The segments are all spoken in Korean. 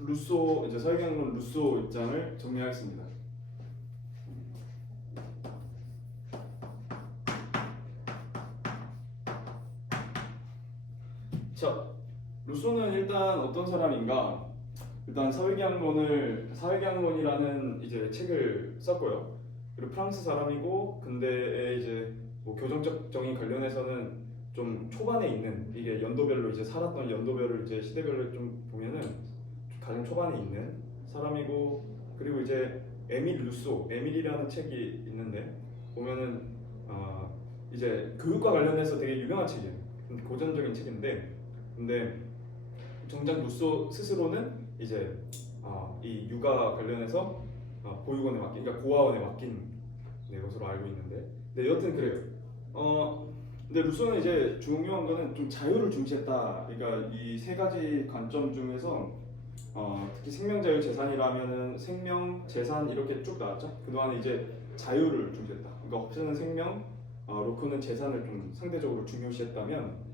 루소 이제 사회계약론 루소 입장을 정리하겠습니다. 자, 루소는 일단 어떤 사람인가? 일단 사회계약론이라는 이제 책을 썼고요. 그리고 프랑스 사람이고 근대에 이제 뭐 교정적 정의 관련해서는 좀 초반에 있는 이게 연도별로 이제 살았던 연도별을 이제 시대별로 좀 보면은 가장 초반에 있는 사람이고 그리고 이제 에밀이라는 책이 있는데 보면은 이제 교육과 관련해서 되게 유명한 책이에요. 고전적인 책인데 근데 정작 루소 스스로는 이제 이 육아 관련해서 보육원에 맡긴 그러니까 고아원에 맡긴 것으로 알고 있는데 네 여튼 그래요. 근데 루소는 이제 중요한 거는 좀 자유를 중시했다. 그러니까 이 세 가지 관점 중에서 특히 생명 자유 재산이라면은 생명 재산 이렇게 쭉 나왔죠. 그동안에 이제 자유를 중시했다. 그러니까 홉스는 생명, 로크는 재산을 좀 상대적으로 중요시했다면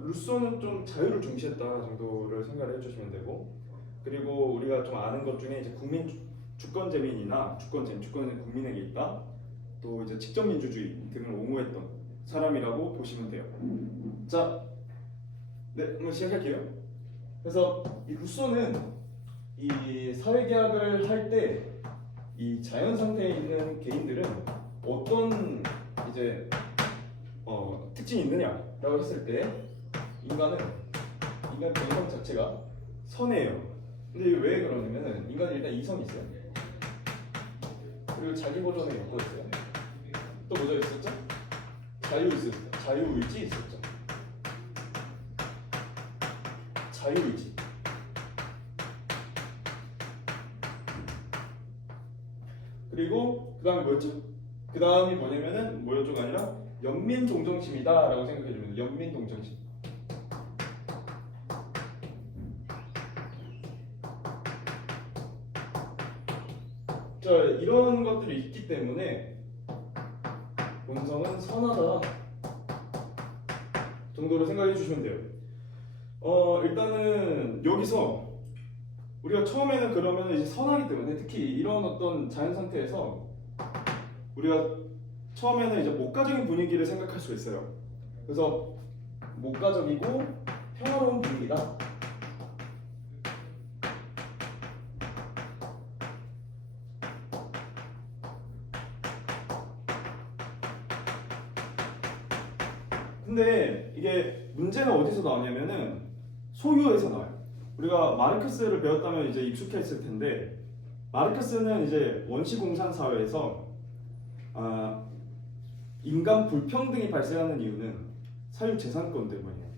루소는 좀 자유를 중시했다 정도를 생각을 해주시면 되고 그리고 우리가 좀 아는 것 중에 이제 주권재민이나 주권은 국민에게 있다. 또 이제 직접민주주의 등을 옹호했던 사람이라고 보시면 돼요. 자, 네, 한번 시작할게요. 그래서 이 루소는 이 사회계약을 할 때 이 자연 상태에 있는 개인들은 어떤 이제 특징이 있느냐라고 했을 때 인간 본성 자체가 선해요. 근데 왜 그러냐면은 인간은 일단 이성이 있어요. 그리고 자기 보존에 욕구 있어요. 또 뭐가 있었죠? 자유의지 있었죠. 자유의지. 그리고 그 다음에 뭐였죠? 그 다음이 뭐였죠가 아니라 연민동정심이다라고 생각해주면 돼요. 연민동정심. 자, 이런 것들이 있기 때문에 본성은 선하다 정도로 생각해 주시면 돼요. 일단은 여기서 우리가 처음에는 그러면 이제 선하기 때문에 특히 이런 어떤 자연 상태에서 우리가 처음에는 이제 목가적인 분위기를 생각할 수 있어요. 그래서 목가적이고 평화로운 분위기다. 근데 이게 문제는 어디서 나오냐면은 소유에서 나와요. 우리가 마르크스를 배웠다면 이제 익숙했을 텐데 마르크스는 이제 원시공산 사회에서 인간 불평등이 발생하는 이유는 사유재산권 때문이에요.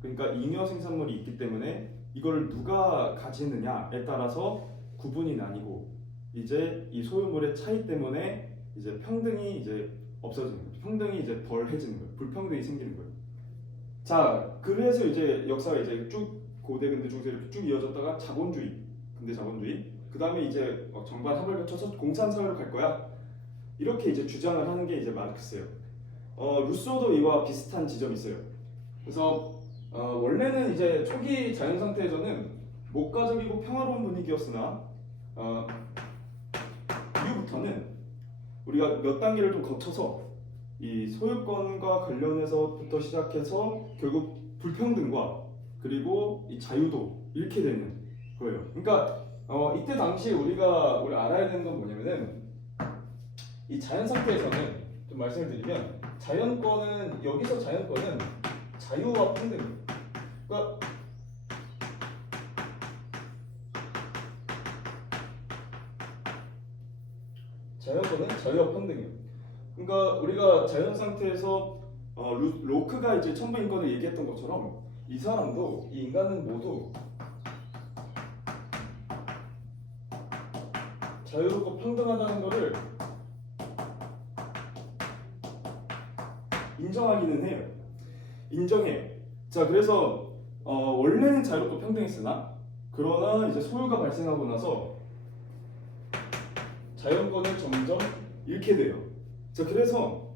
그러니까 잉여 생산물이 있기 때문에 이걸 누가 가지느냐에 따라서 구분이 나뉘고 이제 이 소유물의 차이 때문에 이제 평등이 이제 없어지는 거죠. 평등이 이제 덜해지는 거예요. 불평등이 생기는 거예요. 자, 그래서 이제 역사가 이제 쭉 고대 근대 중세 이렇게 쭉 이어졌다가 근대 자본주의, 그 다음에 이제 정반 합을 거쳐서 공산 사회로 갈 거야. 이렇게 이제 주장을 하는 게 이제 마르크스예요. 루소도 이와 비슷한 지점이 있어요. 그래서 원래는 이제 초기 자연 상태에서는 목가적이고 평화로운 분위기였으나 이후부터는 우리가 몇 단계를 좀 거쳐서 이 소유권과 관련해서부터 시작해서 결국 불평등과 그리고 이 자유도 잃게 되는 거예요. 그러니까 이때 당시 우리가 알아야 되는 건 뭐냐면은 이 자연 상태에서는 좀 말씀을 드리면 여기서 자연권은 자유와 평등. 그러니까 자연권은 자유와 평등이에요. 그러니까 우리가 자연 상태에서 로크가 이제 천부인권을 얘기했던 것처럼 이 사람도 이 인간은 모두 자유롭고 평등하다는 것을 인정하기는 해요. 인정해요. 자, 그래서 원래는 자유롭고 평등했으나 그러나 이제 소유가 발생하고 나서 자연권을 점점 잃게 돼요. 자, 그래서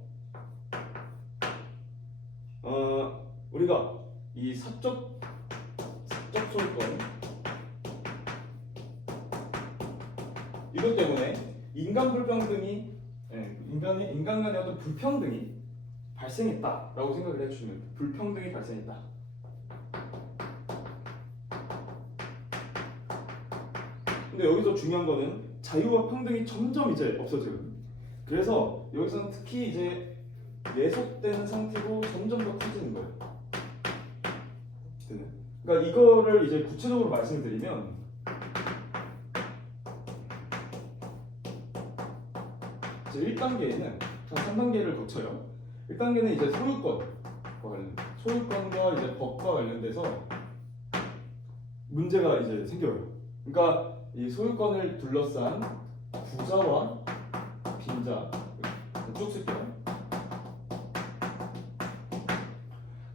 우리가 이 사적 소유권 이것 때문에 인간 불평등이 인간 간의 어떤 불평등이 발생했다라고 생각을 해주시면 돼요. 불평등이 발생했다. 근데 여기서 중요한 거는 자유와 평등이 점점 이제 없어져요. 그래서 여기서는 특히 이제 예속되는 상태로 점점 더 커지는 거예요. 그러니까 이거를 이제 구체적으로 말씀드리면 이제 1단계에는 한 3단계를 거쳐요. 1단계는 이제 소유권과 이제 법과 관련돼서 문제가 이제 생겨요. 그러니까 이 소유권을 둘러싼 부자와 빈자 쭉 쓸게요.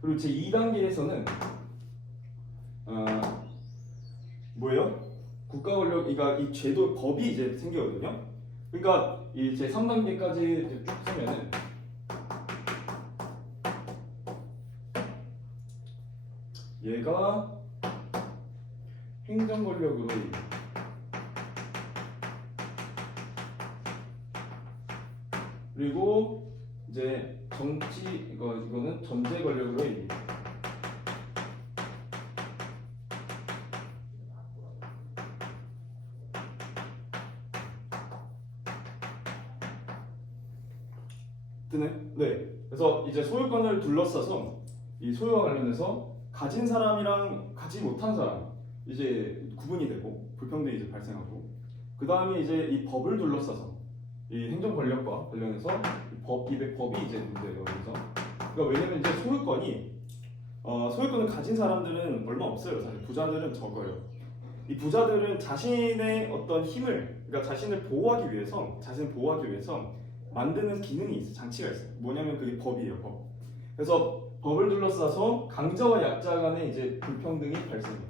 그리고 제 2단계에서는 뭐예요? 국가 권력, 그러니까 이 제도 법이 이제 생기거든요. 그러니까 이 제 3단계까지 쭉 쓰면은 얘가 행정 권력으로 그리고 이제 이거는 전제 권력으로 이깁니다. 뜨네? 네. 그래서 이제 소유권을 둘러싸서 이 소유와 관련해서 가진 사람이랑 가지 못한 사람 이제 구분이 되고 불평등이 이제 발생하고 그 다음에 이제 이 법을 둘러싸서 이 행정 권력과 관련해서 법이 이제 문제예요. 그래서 그러니까 왜냐면 이제 소유권을 가진 사람들은 얼마 없어요. 사실 부자들은 적어요. 이 부자들은 자신의 어떤 힘을 그러니까 자신을 보호하기 위해서 만드는 기능이 있어, 장치가 있어요. 뭐냐면 그게 법이에요, 법. 그래서 법을 둘러싸서 강자와 약자 간의 이제 불평등이 발생해요.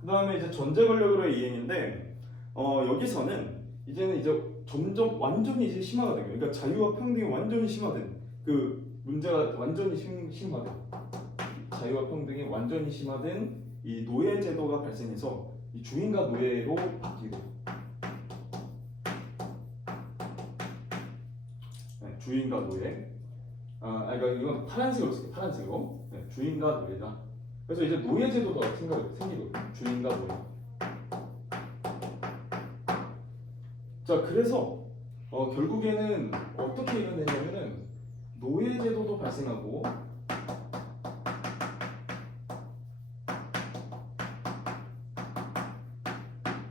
그 다음에 이제 전제 권력으로의 이행인데, 여기서는 이제는 이제 점점 완전히 이제 심화가 되는 거예요. 그러니까 자유와 평등이 완전히 심화된 그 문제가 완전히 심화된 자유와 평등이 완전히 심화된 이 노예 제도가 발생해서 이 주인과 노예로 바뀌고 주인과 노예 그러니까 이건 파란색으로 쓸게요. 파란색으로 주인과 노예다. 그래서 이제 노예 제도가 생기거든요. 주인과 노예. 자 그래서 결국에는 어떻게 이뤄내냐면은 노예 제도도 발생하고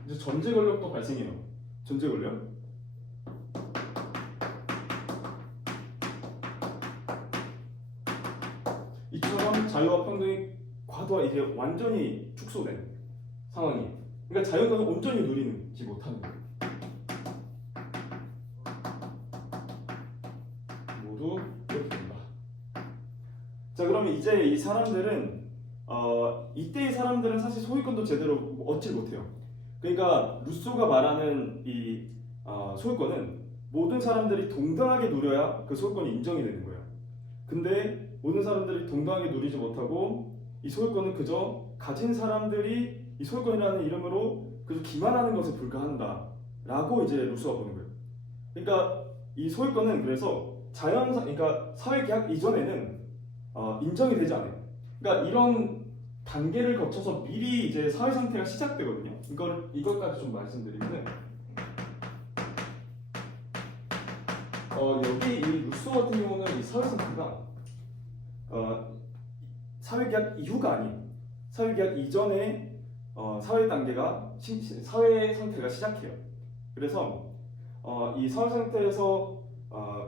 이제 전제 권력도 발생해요. 전제 권력. 이처럼 자유와 평등이 이제 완전히 축소된 상황이. 그러니까 자유는 온전히 누리지 못하는 거예요. 모두 이렇게 된다. 자 그러면 이제 이 사람들은 이때의 사람들은 사실 소유권도 제대로 얻지 못해요. 그러니까 루소가 말하는 이 소유권은 모든 사람들이 동등하게 누려야 그 소유권이 인정이 되는 거예요. 근데 모든 사람들이 동등하게 누리지 못하고 이 소유권은 그저 가진 사람들이 이 소유권이라는 이름으로 그저 기만하는 것에 불과한다 라고 이제 루소가 보는 거예요. 그러니까 이 소유권은 그래서 그러니까 사회계약 이전에는 인정이 되지 않아요. 그러니까 이런 단계를 거쳐서 미리 이제 사회 상태가 시작되거든요. 이것까지 좀 말씀드리면은 여기 이 루소 같은 경우는 이 사회 상태가 사회계약 이후가 아닌 사회계약 이전에 사회 단계가 사회 상태가 시작해요. 그래서 이 사회 상태에서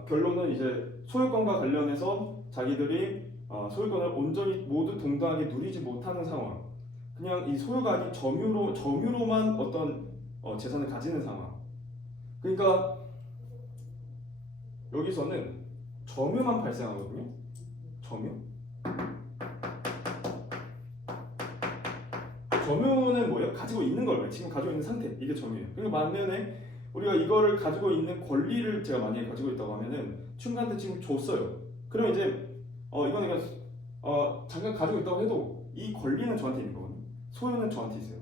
결론은 이제 소유권과 관련해서 자기들이 소유권을 온전히 모두 동등하게 누리지 못하는 상황. 그냥 이 소유가 아닌 점유로만 어떤 재산을 가지는 상황. 그러니까 여기서는 점유만 발생하거든요. 점유는 뭐예요? 가지고 있는 걸 지금 가지고 있는 상태. 이게 점유예요. 그러니까 반면에 우리가 이거를 가지고 있는 권리를 제가 만약에 가지고 있다고 하면은 친구한테 지금 줬어요. 그럼 이제 이거는 잠깐 가지고 있다고 해도 이 권리는 저한테 있는 거거든요. 소유는 저한테 있어요.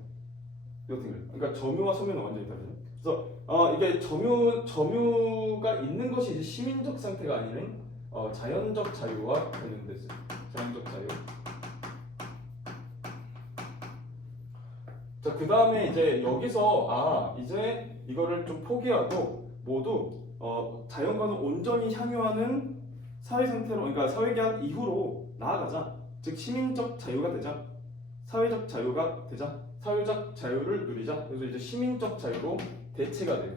이렇게 그러니까 점유와 소유는 완전히 다르죠. 그래서 이게 점유가 있는 것이 이제 시민적 상태가 아닌 자연적 자유와 관련됐어요. 자연적 자유. 자, 그 다음에 이제 여기서 이제 이거를 좀 포기하고 모두 자연과는 온전히 향유하는 사회 상태로, 그러니까 사회계약 이후로 나아가자. 즉 시민적 자유가 되자, 사회적 자유가 되자, 사회적 자유를 누리자. 그래서 이제 시민적 자유로 대체가 돼요.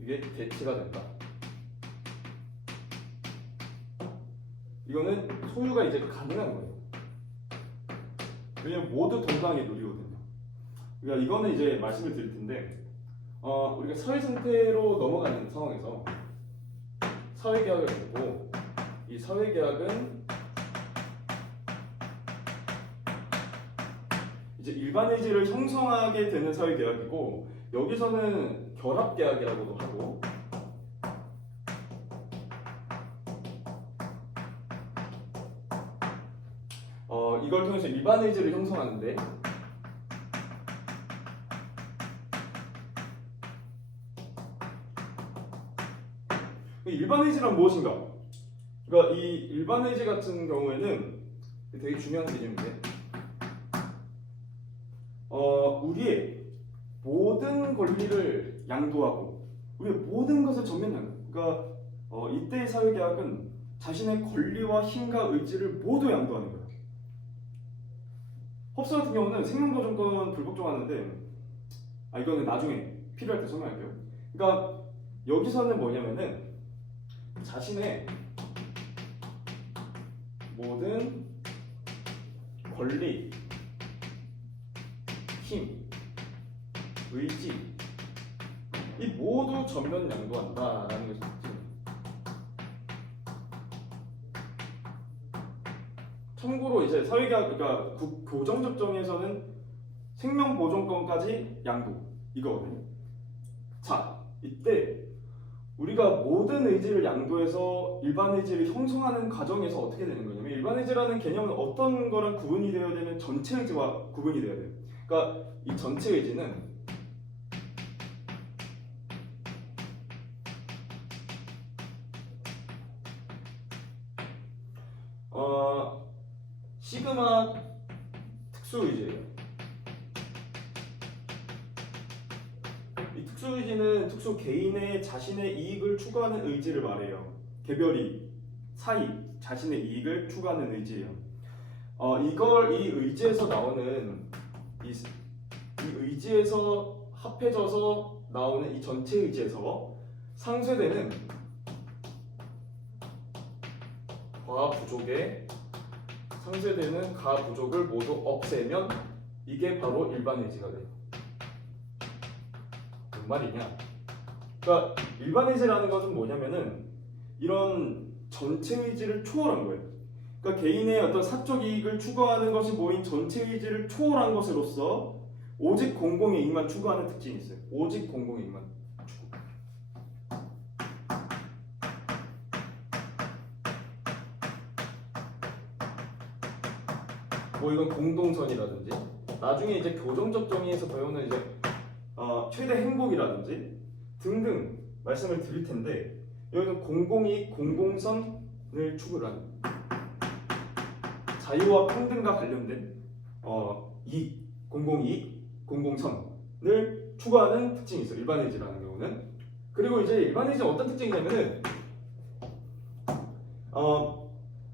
이게 대체가 된다. 이거는 소유가 이제 가능한 거예요. 왜냐면 모두 동등하게 누리거든요. 그러니까 이거는 이제 말씀을 드릴 텐데, 우리가 사회 상태로 넘어가는 상황에서 사회계약을 보고, 이 사회계약은 이제 일반의지를 형성하게 되는 사회계약이고, 여기서는 결합계약이라고도 하고, 이걸 통해서 일반의지를 형성하는데, 일반의지란 무엇인가? 그러니까 이 일반의지 같은 경우에는 되게 중요한 개념인데, 우리의 모든 권리를 양도하고 우리의 모든 것을 전면 양도. 그러니까 이때의 사회계약은 자신의 권리와 힘과 의지를 모두 양도하는 거예요. 홉스 같은 경우는 생명보존권 불복종하는데, 이거는 나중에 필요할 때 설명할게요. 그러니까 여기서는 뭐냐면은 자신의 모든 권리, 힘, 의지 이 모두 전면 양도한다라는 것이 특징이에요. 참고로 이제 사회계약, 그러니까 교정접종에서는 생명보존권까지 양도 이거거든요. 자, 이때 우리가 모든 의지를 양도해서 일반의지를 형성하는 과정에서 어떻게 되는 거냐면, 일반의지라는 개념은 어떤 거랑 구분이 되어야 되면 전체 의지와 구분이 되어야 돼요. 그러니까 이 전체 의지는 시그마 특수의지예요. 이 특수의지는 특수 개인의 자신의 이익을 추구하는 의지를 말해요. 개별이 사이 자신의 이익을 추구하는 의지예요. 이 의지에서 나오는 이 의지에서 합해져서 나오는 이 전체 의지에서 상쇄되는 과부족의 상쇄되는 가부족을 모두 없애면 이게 바로 일반의지가 돼요. 뭔 말이냐? 그러니까 일반의지라는 것은 뭐냐면은 이런 전체 의지를 초월한 거예요. 그러니까 개인의 어떤 사적 이익을 추구하는 것이 모인 전체 의지를 초월한 것으로서 오직 공공의 이익만 추구하는 특징이 있어요. 오직 공공의 이익만 추구. 뭐 이건 공동선이라든지, 나중에 이제 교정적 정의에서 배우는 이제 최대 행복이라든지 등등 말씀을 드릴 텐데, 여기는 공공이익, 공공선을 추구하는 자유와 평등과 관련된 이익, 공공이익, 공공선을 추구하는 특징이 있어요. 일반의지라는 경우는. 그리고 이제 일반의지는 어떤 특징이냐면은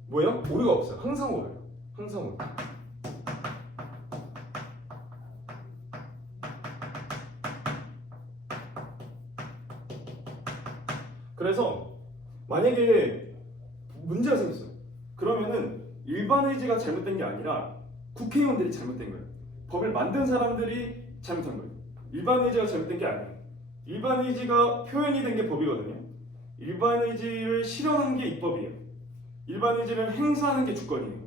뭐예요? 오류가 없어요. 항상 오류예요. 항상 오류. 그래서 만약에 문제가 생겼어요. 그러면은 일반의지가 잘못된 게 아니라 국회의원들이 잘못된 거예요. 법을 만든 사람들이 잘못한 거예요. 일반의지가 잘못된 게 아니에요. 일반의지가 표현이 된 게 법이거든요. 일반의지를 실현한 게 입법이에요. 일반의지를 행사하는 게 주권이에요.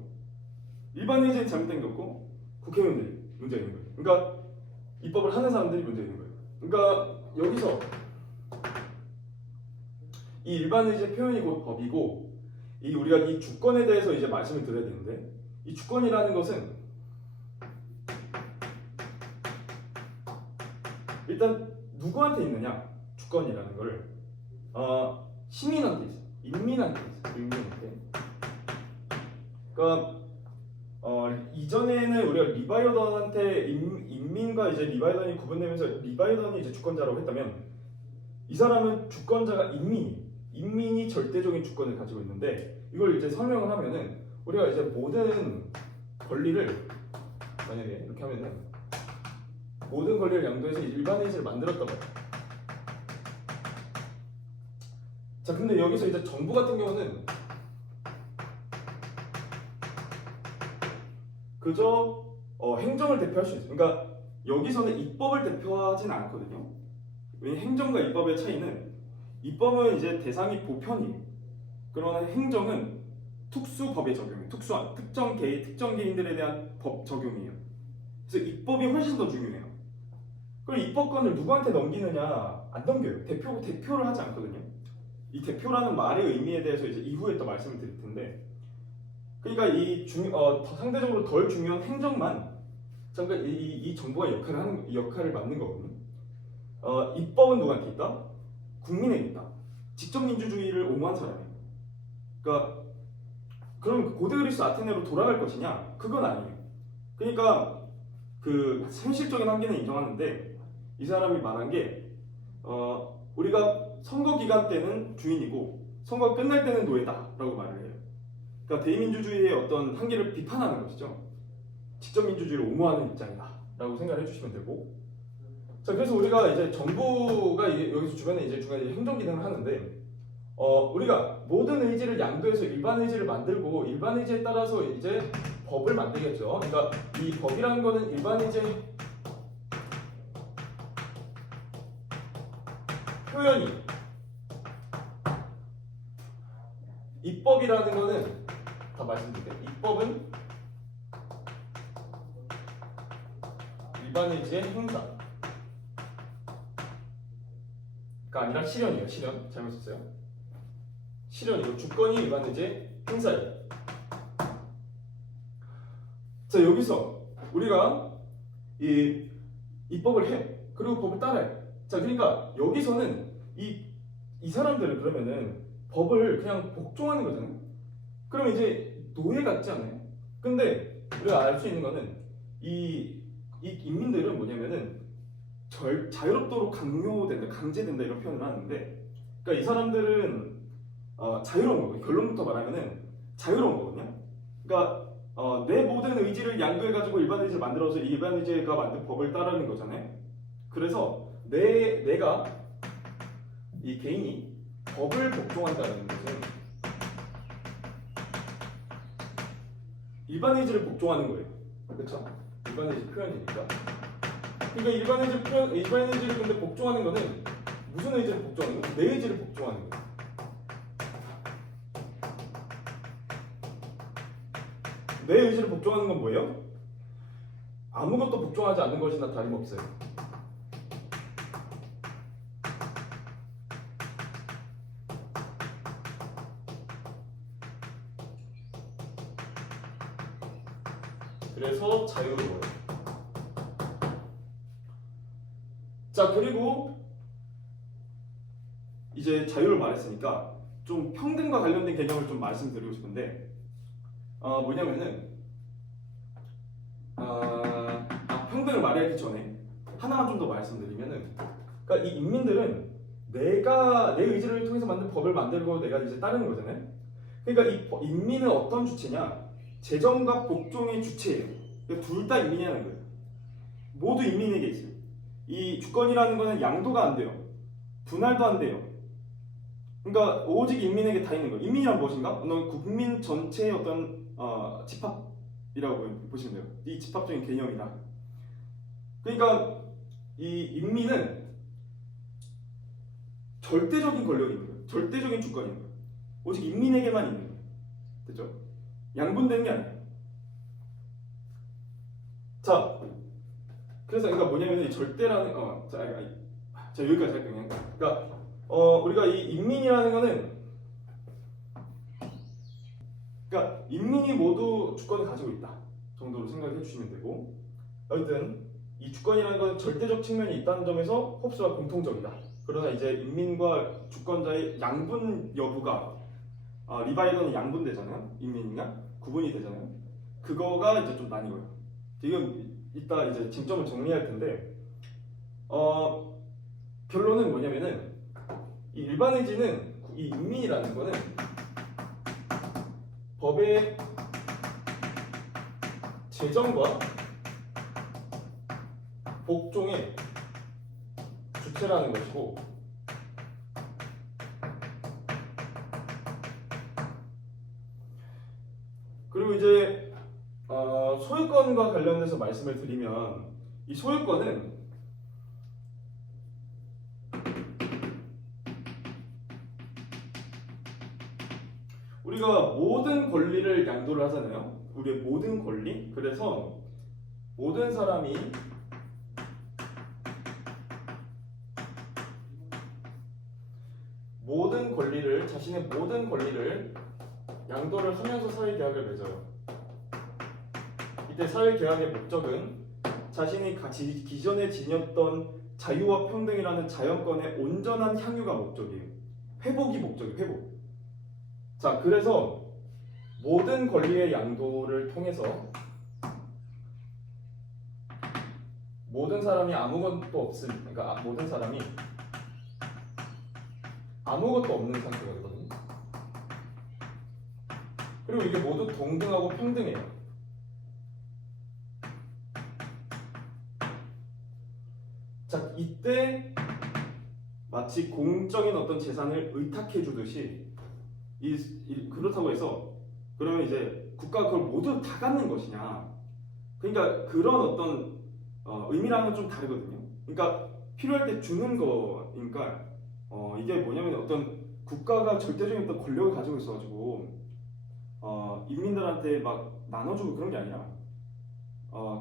일반의지는 잘못된 게 없고 국회의원들이 문제 있는 거예요. 그러니까 입법을 하는 사람들이 문제 있는 거예요. 그러니까 여기서 이 일반의지의 표현이 곧 법이고, 우리가 이 주권에 대해서 이제 말씀을 드려야 되는데, 이 주권이라는 것은 일단 누구한테 있느냐? 주권이라는 걸 시민한테 있어, 인민한테 있어, 인민한테. 그러니까 이전에는 우리가 리바이어던한테 인민과 이제 리바이어던이 구분되면서 리바이어던이 이제 주권자라고 했다면, 이 사람은 주권자가 인민이 절대적인 주권을 가지고 있는데, 이걸 이제 설명을 하면은 우리가 이제 모든 권리를 만약에 이렇게 하면은 모든 권리를 양도해서 일반 의지를 만들었단 말이야. 자, 근데 여기서 이제 정부 같은 경우는 그저 행정을 대표할 수 있어요. 그러니까 여기서는 입법을 대표하진 않거든요. 왜냐면 행정과 입법의 차이는, 입법은 이제 대상이 보편이에요. 그러나 행정은 특수법의 적용이에요. 특정 개인들에 대한 법 적용이에요. 그래서 입법이 훨씬 더 중요해요. 그럼 입법권을 누구한테 넘기느냐? 안 넘겨요. 대표를 하지 않거든요. 이 대표라는 말의 의미에 대해서 이제 이후에 또 말씀을 드릴 텐데, 그러니까 상대적으로 덜 중요한 행정만 잠깐 이 정부가 역할을 맡는 거거든요. 입법은 누구한테 있다? 국민에게 있다. 직접 민주주의를 옹호한 사람이에요. 그러니까 그럼 고대 그리스 아테네로 돌아갈 것이냐? 그건 아니에요. 그러니까 그 현실적인 한계는 인정하는데, 이 사람이 말한 게 우리가 선거 기간 때는 주인이고 선거가 끝날 때는 노예다라고 말을 해요. 그러니까 대의민주주의의 어떤 한계를 비판하는 것이죠. 직접 민주주의를 옹호하는 입장이다라고 생각을 해주시면 되고, 자, 그래서 우리가 이제 정부가 여기서 중간에 행정 기능을 하는데, 우리가 모든 의지를 양도해서 일반 의지를 만들고, 일반 의지에 따라서 이제 법을 만들겠죠. 그러니까 이 법이라는 거는 일반 의지의 표현이, 입법이라는 거는 다 말씀드릴게요. 입법은 일반 의지의 행사가 아니라 실현이에요. 실현. 잘못 썼어요. 실현이고, 주권이 일반 의지의 행사예요. 자, 여기서 우리가 이 입법을 해. 그리고 법을 따라해. 자, 그러니까 여기서는 이 사람들은 그러면은 법을 그냥 복종하는 거잖아요. 그럼 이제 노예 같지 않아요? 근데 우리가 알 수 있는 거는 이 인민들은 뭐냐면은 자유롭도록 강제된다 이런 표현을 하는데, 그러니까 이 사람들은 자유로운 거거든요. 결론부터 말하면은 자유로운 거거든요. 그러니까 내 모든 의지를 양도해가지고 일반 의지를 만들어서 이 일반 의지가 만든 법을 따르는 거잖아요. 그래서 내가 이 개인이 법을 복종한다는 것은 일반 의지를 복종하는 거예요. 그렇죠? 일반 의지 표현이니까. 그러니까 일반 의지를 근데 복종하는 거는 무슨 의지를 복종하는 거예요? 내 의지를 복종하는 거예요. 내 의지를 복종하는 건 뭐예요? 아무것도 복종하지 않는 것이나 다름없어요. 그래서 자유로워요. 자, 그리고 이제 자유를 말했으니까 좀 평등과 관련된 개념을 좀 말씀드리고 싶은데, 뭐냐면은 평등을 말하기 전에 하나만 좀 더 말씀드리면은, 그러니까 이 인민들은 내가 내 의지를 통해서 만든 법을 만들고 내가 이제 따르는 거잖아요. 그러니까 이 인민은 어떤 주체냐? 재정과 복종의 주체예요. 둘 다 인민이라는 거예요. 모두 인민에게 있어요. 이 주권이라는 거는 양도가 안 돼요. 분할도 안 돼요. 그러니까 오직 인민에게 다 있는 거예요. 인민이란 무엇인가? 국민 전체의 어떤 집합이라고 보시면 돼요. 이 집합적인 개념이다. 그러니까 이 인민은 절대적인 권력이 있는 거예요. 절대적인 주권이 있는 거예요. 오직 인민에게만 있는 거예요. 됐죠? 양분되는 게 아니에요. 자, 그래서 그러니까 뭐냐면 이 절대라는 자 여기까지 할게요. 그러니까 우리가 이 인민이라는 거는 그러니까 인민이 모두 주권을 가지고 있다 정도로 생각해 주시면 되고, 어쨌든 이 주권이라는 건 절대적 측면이 있다는 점에서 홉스와 공통적이다. 그러나 이제 인민과 주권자의 양분 여부가 리바이던이 양분되잖아요. 인민이랑 구분이 되잖아요. 그거가 이제 좀 나뉘고요. 지금 이따 이제 쟁점을 정리할 텐데 결론은 뭐냐면은 이 일반의지는 이 인민이라는 거는 법의 제정과 복종의 주체라는 것이고, 그리고 이제 소유권과 관련해서 말씀을 드리면, 이 소유권은 우리가 모든 권리를 양도를 하잖아요. 우리의 모든 권리. 그래서 모든 사람이 자신의 모든 권리를 양도를 하면서 사회계약을 맺어요. 이때 사회계약의 목적은 자신이 기존에 지녔던 자유와 평등이라는 자연권의 온전한 향유가 목적이에요. 회복이 목적이에요. 회복. 자, 그래서 모든 권리의 양도를 통해서 모든 사람이 아무것도 없으니까, 그러니까 모든 사람이 아무것도 없는 상태가 되거든요. 그리고 이게 모두 동등하고 평등해요. 자, 이때 마치 공적인 어떤 재산을 의탁해 주듯이 그렇다고 해서 그러면 이제 국가가 그걸 모두 다 갖는 것이냐? 그러니까 그런 어떤 의미랑은 좀 다르거든요. 그러니까 필요할 때 주는 거니까 이게 뭐냐면 어떤 국가가 절대적인 어떤 권력을 가지고 있어가지고 인민들한테 막 나눠주고 그런 게 아니라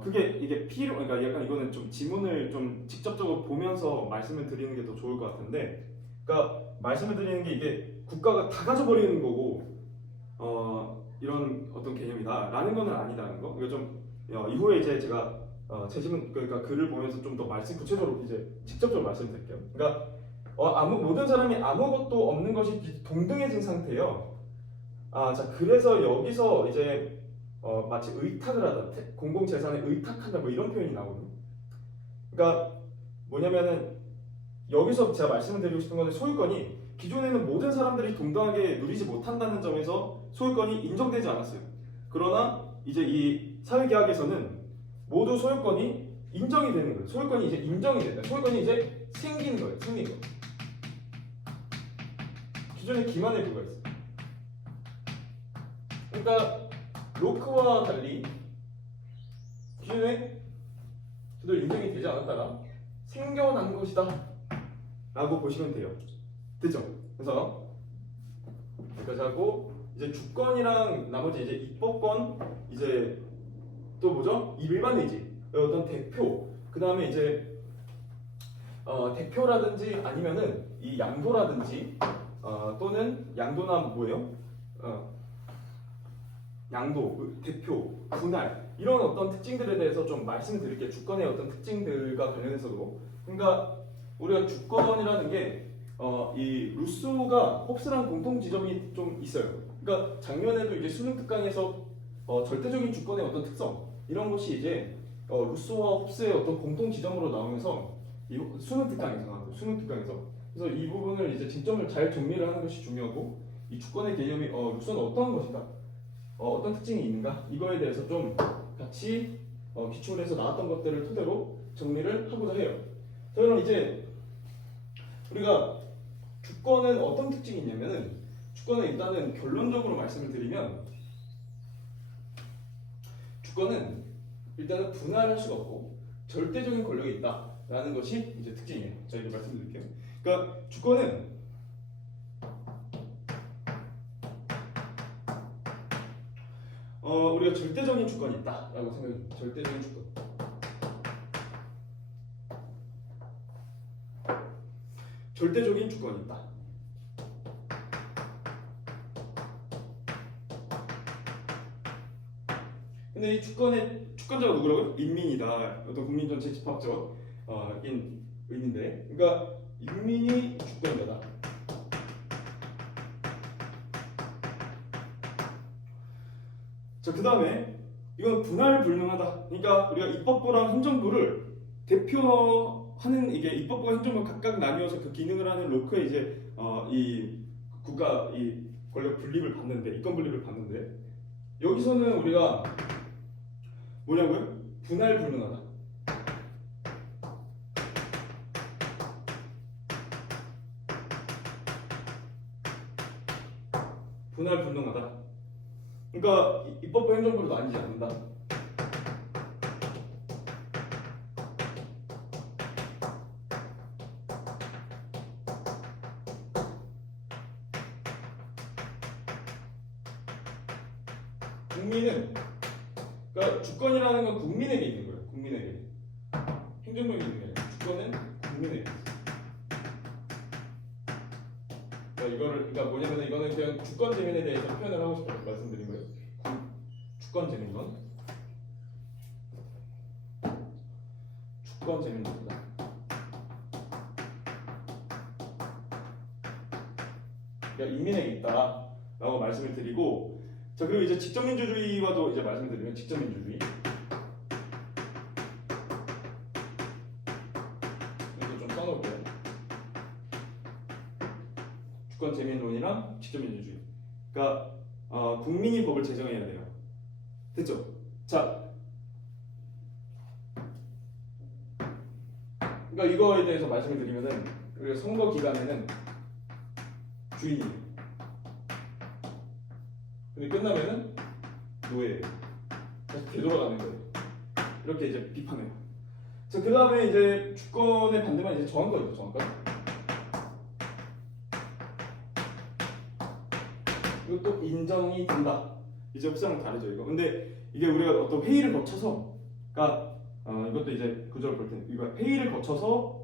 그게 이게 그러니까 약간 이거는 좀 지문을 좀 직접적으로 보면서 말씀을 드리는 게 더 좋을 것 같은데, 그러니까 말씀을 드리는 게 이게 국가가 다 가져버리는 거고 이런 어떤 개념이다라는 거는 아니다는 거. 이거 좀 이후에 이제 제가 제 지문 그러니까 글을 보면서 좀 더 구체적으로 이제 직접적으로 말씀드릴게요. 그러니까 모든 사람이 아무것도 없는 것이 동등해진 상태예요. 자, 그래서 여기서 이제 마치 의탁을 하다, 공공재산에 의탁한다 뭐 이런 표현이 나오거든요. 그러니까 뭐냐면은 여기서 제가 말씀을 드리고 싶은 거는 소유권이 기존에는 모든 사람들이 동등하게 누리지 못한다는 점에서 소유권이 인정되지 않았어요. 그러나 이제 이 사회계약에서는 모두 소유권이 인정이 되는 거예요. 소유권이 이제 인정이 된다. 소유권이 이제 생긴 거예요. 생긴 거. 기존에 기만에 불과했어요. 그러니까 로크와 달리 기존에 저도 인정이 되지 않았다가 생겨난 것이다 라고 보시면 돼요. 됐죠? 그래서 여기까지 하고 이제 주권이랑 나머지 이제 입법권, 이제 또 뭐죠? 일반의지, 어떤 대표, 그 다음에 이제 대표라든지 아니면은 이 양도라든지 또는 양도나 뭐예요? 양도, 대표, 분할 이런 어떤 특징들에 대해서 좀 말씀드릴게요. 주권의 어떤 특징들과 관련해서도. 그러니까 우리가 주권이라는 게 이 루소가 홉스랑 공통 지점이 좀 있어요. 그러니까 작년에도 이제 수능 특강에서 절대적인 주권의 어떤 특성 이런 것이 이제 루소와 홉스의 어떤 공통 지점으로 나오면서 이 수능 특강에서 나왔어요. 수능 특강에서. 그래서 이 부분을 이제 쟁점을 잘 정리를 하는 것이 중요하고, 이 주권의 개념이 루소는 어떠한 것인가, 어떤 특징이 있는가, 이거에 대해서 좀 같이 기초를 해서 나왔던 것들을 토대로 정리를 하고자 해요. 자, 그럼 이제 우리가 주권은 어떤 특징이 있냐면은, 주권은 일단은 결론적으로 말씀을 드리면, 주권은 일단은 분할할 수가 없고 절대적인 권력이 있다라는 것이 이제 특징이에요. 자, 이렇게 말씀드릴게요. 그러니까 주권은 우리가 절대적인 주권이 있다라고 생각해요. 절대적인 주권. 절대적인 주권이 있다. 근데 이 주권자가 누구라고요? 인민이다. 어떤 국민 전체 집합적 의미인데, 그러니까 인민이 주권자다. 자, 그 다음에 이건 분할 불능하다. 그러니까 우리가 입법부랑 행정부를 대표하는 이게 입법부와 행정부 각각 나뉘어서 그 기능을 하는 로크에 이제 이 국가 이 권력 분립을 받는데 이권 분립을 받는데 여기서는 우리가 뭐냐고요? 분할 불능하다. 분할 불능하다. 그러니까 입법부 행정부로 나뉘지 않는다. 국민은 그러니까 주권이라는 건 국민에게 있는 거예요. 국민에게. 행정부에게 있는 게 아니라 주권은 국민에게 있어요. 그러니까 뭐냐면 이거는 그냥 주권 재민에 대해서 표현을 하고 싶어서 말씀드린 거예요. 주권 재민론. 주권 재민론이다. 그러니까 인민에게 있다라고 말씀을 드리고, 자 그리고 이제 직접민주주의와도 이제 말씀드리면 직접민주주의. 이거 좀 써놓을게요. 주권 재민론이랑 직접민주주의. 그러니까 국민이 법을 제정해야 돼요. 됐죠? 자, 그러니까 이거에 대해서 말씀을 드리면은 우리가 선거 기간에는 주인이에요. 근데 끝나면은 노예예요. 다시 되돌아가는 거예요. 이렇게 이제 비판해요. 자, 그 다음에 이제 주권의 반대만 이제 저항권이죠. 저항권. 이것도 인정이 된다. 이제 흡사랑 다르죠 이거. 근데 이게 우리가 어떤 회의를 거쳐서, 그러니까 이것도 이제 구조를 볼 텐데, 이거 회의를 거쳐서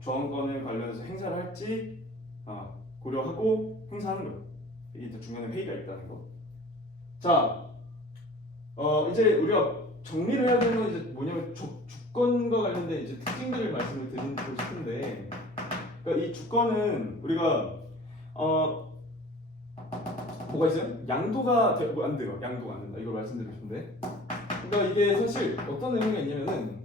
저항권에 관련해서 행사를 할지 고려하고 행사하는 거예요. 이게 이제 중간에 회의가 있다는 거. 자, 이제 우리가 정리를 해야 되는 건 이제 뭐냐면 주권과 관련된 이제 특징들을 말씀을 드리고 싶은데, 그러니까 이 주권은 우리가 뭐가 있어요? 양도가 안 돼요. 양도가 안 된다. 이걸 말씀드리고 싶은데, 그러니까 이게 사실 어떤 의미가 있냐면은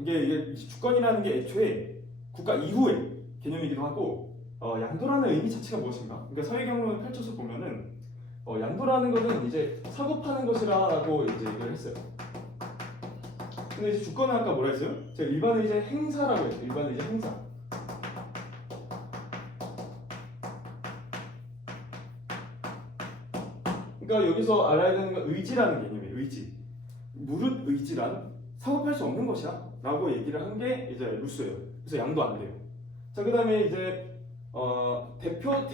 이게 주권이라는 게 애초에 국가 이후의 개념이기도 하고, 양도라는 의미 자체가 무엇인가? 그러니까 사회경론을 펼쳐서 보면은 양도라는 것은 이제 사고 파는 것이라고 이제 얘기를 했어요. 근데 이제 주권은 아까 뭐라 했어요? 제가 일반의제 행사라고 했어요. 일반의제 행사. 그러니까 여기서 알아야 되는 건 의지라는 개념이에요. 의지. 무릇 의지란 사고 팔 수 없는 것이야 라고 얘기를 한 게 이제 루소예요. 그래서 양도 안 돼요. 자, 그 다음에 이제 대표의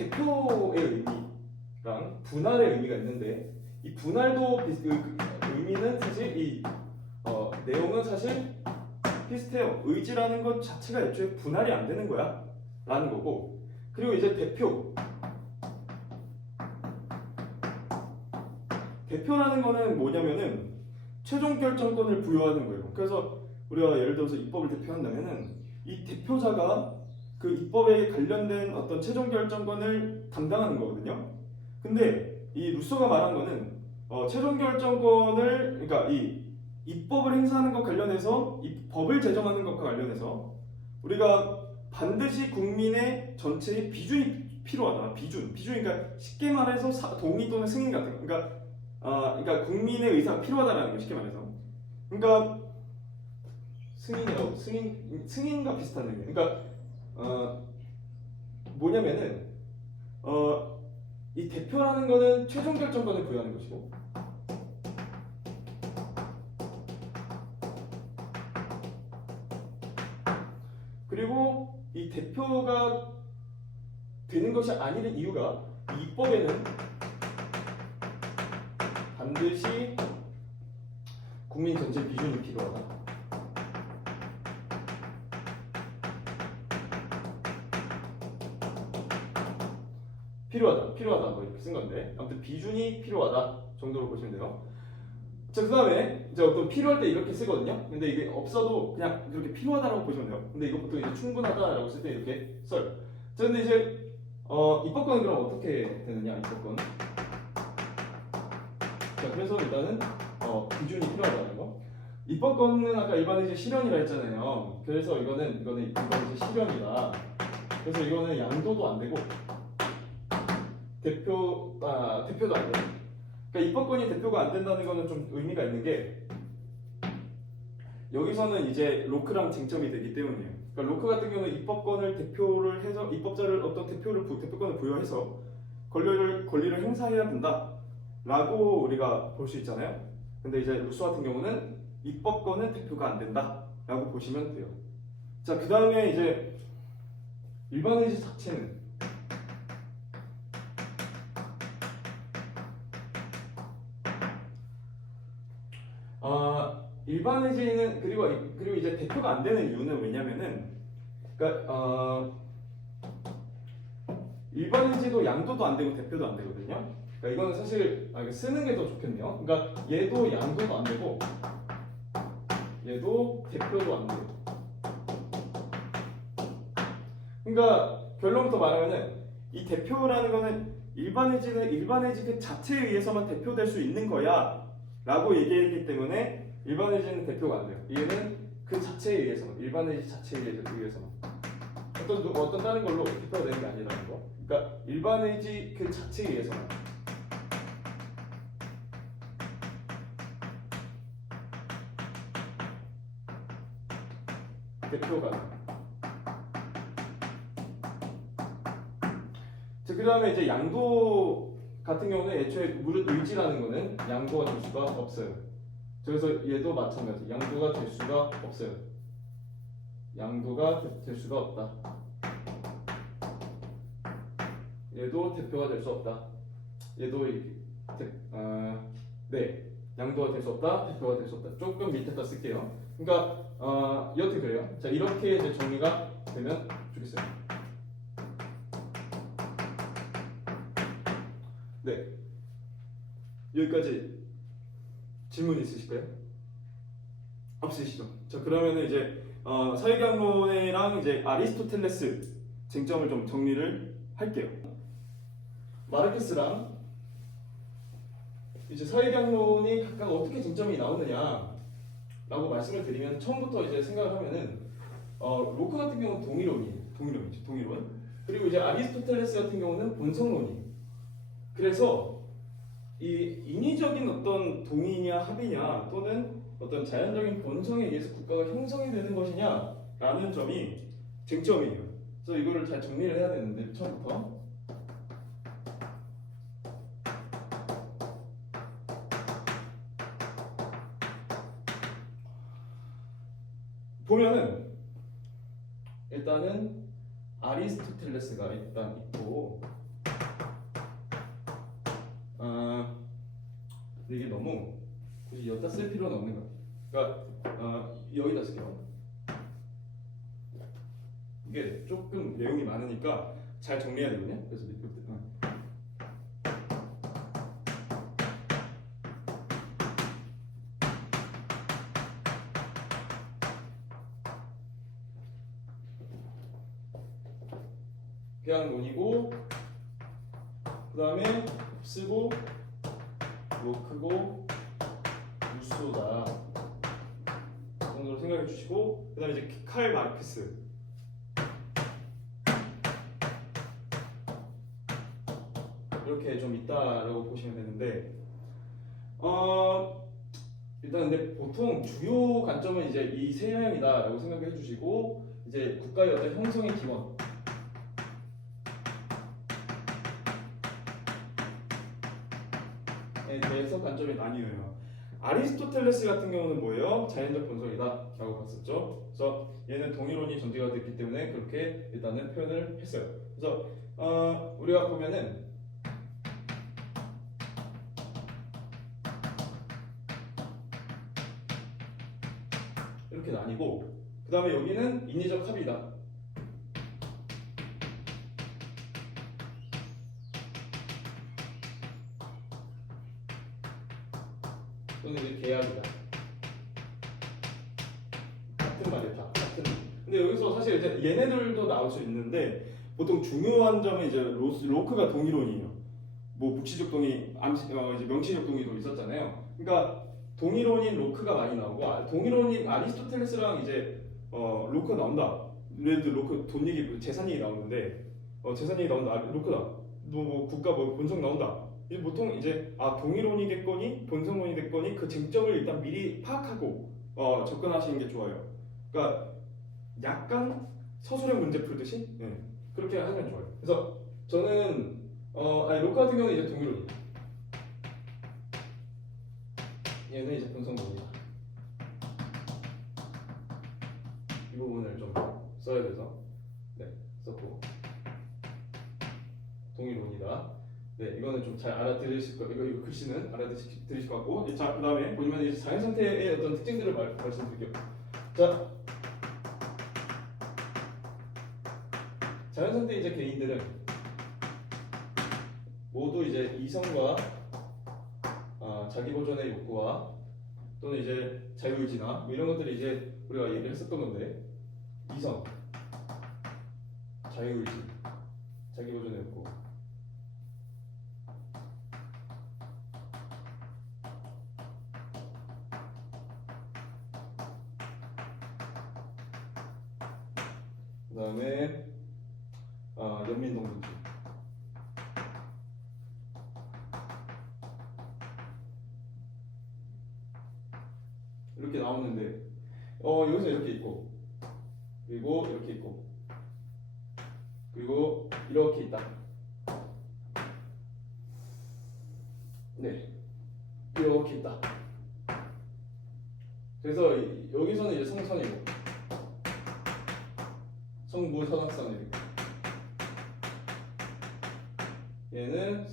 의미랑 분할의 의미가 있는데, 이 분할도 의미는 사실 이 내용은 사실 비슷해요. 의지라는 것 자체가 애초에 분할이 안 되는 거야 라는 거고, 그리고 이제 대표라는 거는 뭐냐면은 최종 결정권을 부여하는 거예요. 그래서 우리가 예를 들어서 입법을 대표한다면은 이 대표자가 그 입법에 관련된 어떤 최종 결정권을 담당하는 거거든요. 근데 이 루소가 말한 거는 최종 결정권을, 그러니까 이 입법을 행사하는 것 관련해서, 이 법을 제정하는 것과 관련해서 우리가 반드시 국민의 전체의 비준이 필요하다. 비준. 그러니까 쉽게 말해서 동의 또는 승인 같은 거. 그러니까 국민의 의사가 필요하다라는 거, 쉽게 말해서. 그러니까 승인과 비슷한 의미. 그러니까 뭐냐면은 이 대표라는 거는 최종 결정권을 부여하는 것이고, 그리고 이 대표가 되는 것이 아니는 이유가, 이 입법에는 반드시 국민 전체 비준이 필요하다. 필요하다 뭐 이렇게 쓴 건데 아무튼 비준이 필요하다 정도로 보시면 돼요. 자, 그 다음에 이제 어떤 필요할 때 이렇게 쓰거든요. 근데 이게 없어도 그냥 그렇게 필요하다라고 보시면 돼요. 근데 이거 보통 이제 충분하다라고 쓸 때 이렇게 써요. 자, 근데 이제 입법권은 그럼 어떻게 되느냐, 입법권. 자, 그래서 일단은 비준이 필요하다는 거. 입법권은 아까 일반은 이제 실현이라 했잖아요. 그래서 이거는 이제 실현이다. 그래서 이거는 양도도 안 되고 대표도 안 돼요. 그러니까 입법권이 대표가 안 된다는 거는 좀 의미가 있는 게 여기서는 이제 로크랑 쟁점이 되기 때문이에요. 그러니까 로크 같은 경우는 입법권을 대표를 해서 입법자를 어떤 대표권을 부여해서 권리를 행사해야 된다라고 우리가 볼 수 있잖아요. 근데 이제 루소 같은 경우는 입법권은 대표가 안 된다라고 보시면 돼요. 자, 그 다음에 이제 일반 의지 자체는 일반 의지는 그리고 이제 대표가 안 되는 이유는 왜냐면은 그러니까 일반 의지도 양도도 안 되고 대표도 안 되거든요. 그러니까 이거는 사실 쓰는 게 더 좋겠네요. 그러니까 얘도 양도도 안 되고 얘도 대표도 안 돼요. 그러니까 결론부터 말하면은 이 대표라는 거는 일반 의지 그 자체에 의해서만 대표될 수 있는 거야 라고 얘기했기 때문에 일반 의지는 대표가 안 돼요. 얘는 그 자체에 의해서만, 일반 의지 자체에 의해서만 어떤 다른 걸로 대표가 되는 게 아니라는 거. 그러니까 일반 의지 그 자체에 의해서만 대표가 돼요. 자, 그 다음에 이제 양도 같은 경우는 애초에 무릇 의지라는 거는 양도가 될 수가 없어요. 그래서 얘도 마찬가지. 양도가 될 수가 없어요. 양도가 될 수가 없다. 얘도 대표가 될 수 없다. 얘도 네, 양도가 될 수 없다. 대표가 될 수 없다. 조금 밑에다 쓸게요. 그러니까 여튼 그래요. 자, 이렇게 이제 정리가 되면 좋겠어요. 네, 여기까지 질문 있으실까요? 없으시죠? 자, 그러면은 이제 사회경론이랑 이제 아리스토텔레스 쟁점을 좀 정리를 할게요. 마르크스랑 이제 사회경론이 각각 어떻게 쟁점이 나오느냐라고 말씀을 드리면 처음부터 이제 생각을 하면은 로크 같은 경우는 동일론이죠. 동일론. 그리고 이제 아리스토텔레스 같은 경우는 본성론이. 그래서 이 인위적인 어떤 동의냐 합의냐 또는 어떤 자연적인 본성에 의해서 국가가 형성이 되는 것이냐라는 점이 쟁점이에요. 그래서 이거를 잘 정리를 해야 되는데 처음부터 보면은 일단은 아리스토텔레스가 일단 있고 이게 너무 굳이 여기다 쓸 필요는 없는 것 같아요. 그러니까 여기다 쓸게요. 이게 조금 내용이 많으니까 잘 정리해야 되거든요. 그래서 그냥 논이고 그 다음에 쓰고 로크고 루소다 정도로 생각해 주시고 그 다음에 이제 칼 마르크스 이렇게 좀 있다라고 보시면 되는데 일단 근데 보통 주요 관점은 이제 이 세 명이다라고 생각해 주시고 이제 국가의 어떤 형성의 기원 에 대해서 관점이 나뉘어요. 아리스토텔레스 같은 경우는 뭐예요? 자연적 본성이다 라고 봤었죠. 그래서 얘는 동일론이 전제가 됐기 때문에 그렇게 일단은 표현을 했어요. 그래서 우리가 보면은 이렇게 나뉘고 그 다음에 여기는 인위적 합의다. 또는 이제 계약이다. 같은 말이야 다 같은. 근데 여기서 사실 이제 얘네들도 나올 수 있는데 보통 중요한 점은 이제 로크가 동일론이에요. 뭐 묵시적 동의, 이제 명시적 동의도 있었잖아요. 그러니까 동일론인 로크가 많이 나오고 동일론인 아리스토텔레스랑 이제 로크가 나온다. 예를 들어 로크 돈 얘기, 재산 얘기 나오는데 재산 얘기 나온다. 로크다. 뭐 국가 뭐 본성 나온다. 이제 보통 이제 동일론이겠거니 본성론이 됐거니 그 쟁점을 일단 미리 파악하고 접근하시는 게 좋아요. 그러니까 약간 서술형 문제 풀듯이 그렇게 하면 좋아요. 그래서 저는 로크 같은 경우는 이제 동일론이다. 얘는 이제 본성론이다. 이 부분을 좀 써야 돼서 썼고 동일론이다. 네, 이거는 좀 잘 알아들으실 거. 이거 글씨는 알아들으실 것 같고, 자 그다음에 보시면 이제 자연 상태의 어떤 특징들을 말씀드릴게요. 자, 자연 상태 이제 개인들은 모두 이제 이성과 자기 보존의 욕구와 또는 이제 자유의지나 뭐 이런 것들이 이제 우리가 얘기를 했었던 건데 이성, 자유의지, 자기 보존의 욕구. 그 다음에 연민동진주. 이렇게 나오는데 여기서 이렇게 있고 그리고 이렇게 있고 그리고 이렇게 있다. 네, 이렇게 있다. 그래서 여기서는 이제 성선이고 성무선악선이고 얘는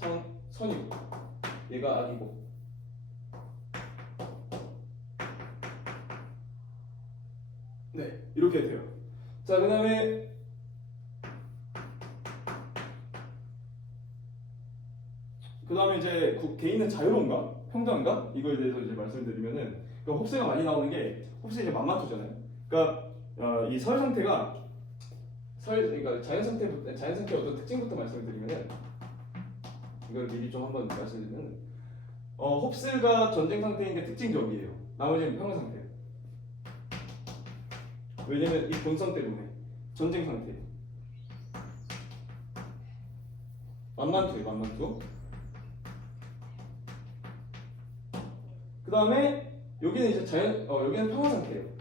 선이고 얘가 악이고. 네, 이렇게 돼요. 자, 그 다음에 이제 개인은 자유로운가 평등한가 이거에 대해서 이제 말씀드리면은 그러니까 홉스가 많이 나오는 게 홉스 이제 만만투잖아요. 그러니까 이 서열 상태가 그러니까 자연 상태의 어떤 특징부터 말씀드리면은 이걸 미리 좀 한번 말씀드리면 홉스가 전쟁 상태인 게 특징적이에요. 나머지는 평화 상태예요. 왜냐면 이 본성 때문에 전쟁 상태. 만만투예요, 만만투. 그 다음에 여기는 이제 여기는 평화 상태예요.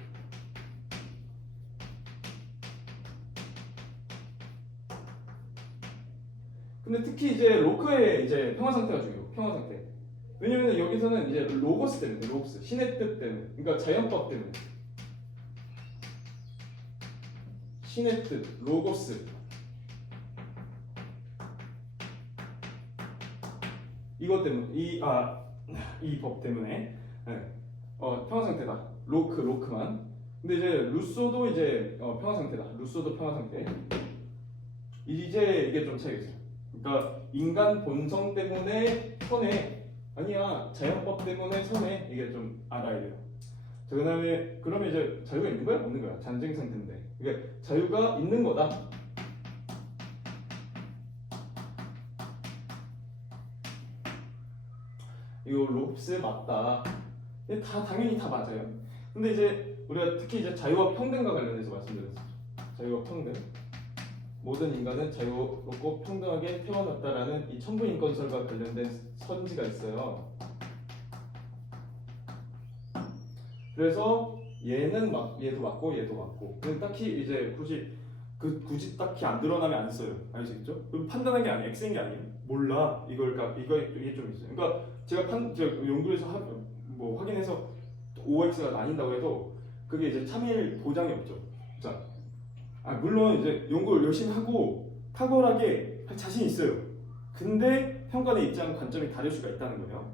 근데 특히 이제 로크의 이제 평화 상태가 중요해요. 평화 상태. 왜냐면 여기서는 이제 로고스 때문에, 로고스 신의 뜻 때문에, 그러니까 자연법 때문에. 신의 뜻, 로고스. 이것 때문에, 이 법 때문에 평화 상태다. 로크만. 근데 이제 루소도 이제 평화 상태다. 루소도 평화 상태. 이제 이게 좀 차이가 있어요. 그러니까 인간 본성 때문에 선해. 아니야, 자연법 때문에 선해. 이게 좀 알아야 돼요. 자, 그다음에 그러면 이제 자유가 있는 거야? 없는 거야? 전쟁 상태인데. 이게 자유가 있는 거다. 이거 롭스 맞다. 다 당연히 다 맞아요. 근데 이제 우리가 특히 이제 자유와 평등과 관련해서 말씀드렸었죠. 자유와 평등. 모든 인간은 자유롭고 평등하게 태어났다라는 이 천부인권설과 관련된 선지가 있어요. 그래서 얘도 맞고 얘도 맞고. 근데 딱히 이제 굳이 딱히 안 드러나면 안 써요. 아시겠죠? 그럼 판단한 게 아니에요. X인 게 아니에요. 몰라. 이게 좀 있어요. 그러니까 제가 연구에서 확인해서 OX가 나뉜다고 해도 그게 이제 참일 보장이 없죠. 자, 물론 이제 연구를 열심히 하고 탁월하게 할 자신 있어요. 근데 평가의 입장 관점이 다를 수가 있다는 거예요.